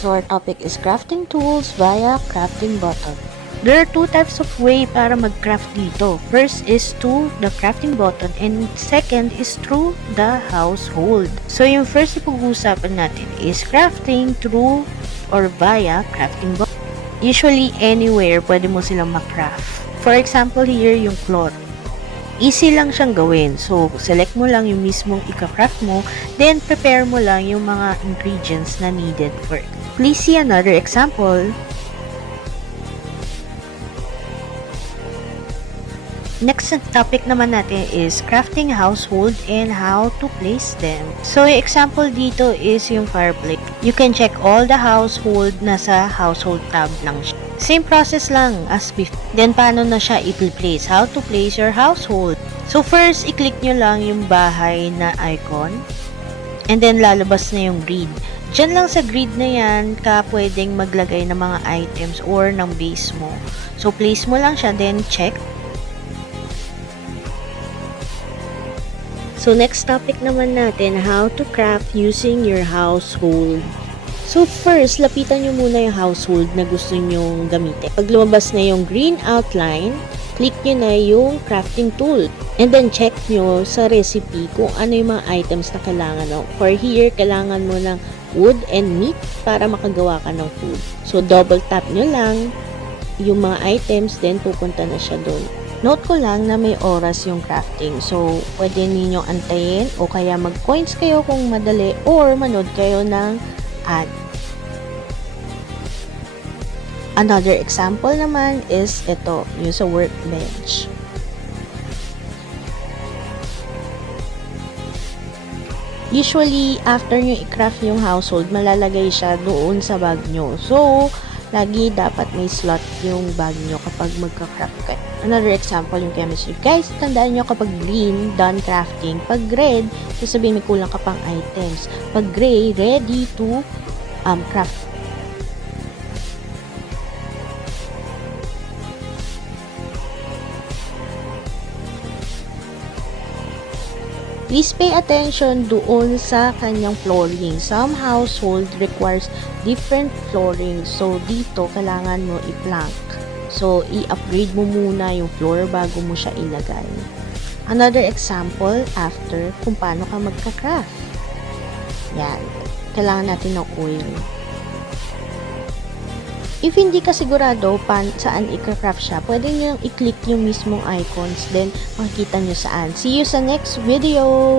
So our topic is crafting tools via crafting button. There are two types of way para mag-craft dito. First is through the crafting button and second is through the household. So yung first ipag-uusapan natin is crafting through or via crafting button. Usually anywhere pwede mo silang mag-craft. For example here yung cloth. Easy lang siyang gawin. So, select mo lang yung mismong ika-craft mo, then prepare mo lang yung mga ingredients na needed for it. Please see another example. Next topic naman natin is crafting household and how to place them. So, yung example dito is yung fireplace. You can check all the household nasa household tab lang siya. Same process lang as before. Then, paano na siya i-place? How to place your household. So, first, i-click nyo lang yung bahay na icon. And then, lalabas na yung grid. Diyan lang sa grid na yan, ka pwedeng maglagay ng mga items or ng base mo. So, place mo lang siya, then check. So, next topic naman natin, how to craft using your household. So, first, lapitan nyo muna yung household na gusto nyong gamitin. Pag lumabas na yung green outline, click nyo na yung crafting tool. And then, check nyo sa recipe kung ano yung mga items na kailangan mo. For here, kailangan mo ng wood and meat para makagawa ka ng food. So, double tap nyo lang yung mga items, then pupunta na siya doon. Note ko lang na may oras yung crafting. So, pwede ninyong antayin o kaya mag-coins kayo kung madali or manood kayo ng ad. Another example naman is ito, yung sa workbench. Usually, after nyo i-craft yung household, malalagay siya doon sa bag nyo. So, lagi dapat may slot yung bag nyo kapag magka-craft kayo. Another example, yung chemistry. Guys, tandaan nyo kapag green, done crafting. Pag red, sasabihin may kulang ka pang items. Pag gray, ready to craft. Please pay attention doon sa kanyang flooring. Some household requires different flooring. So, dito, kailangan mo i-plank. So, i-upgrade mo muna yung floor bago mo siya ilagay. Another example, after, kung paano ka magka-craft. Yan. Kailangan natin ng oil. If hindi ka sigurado saan i-craft siya, pwede nyo i-click yung mismong icons, then makikita nyo saan. See you sa next video!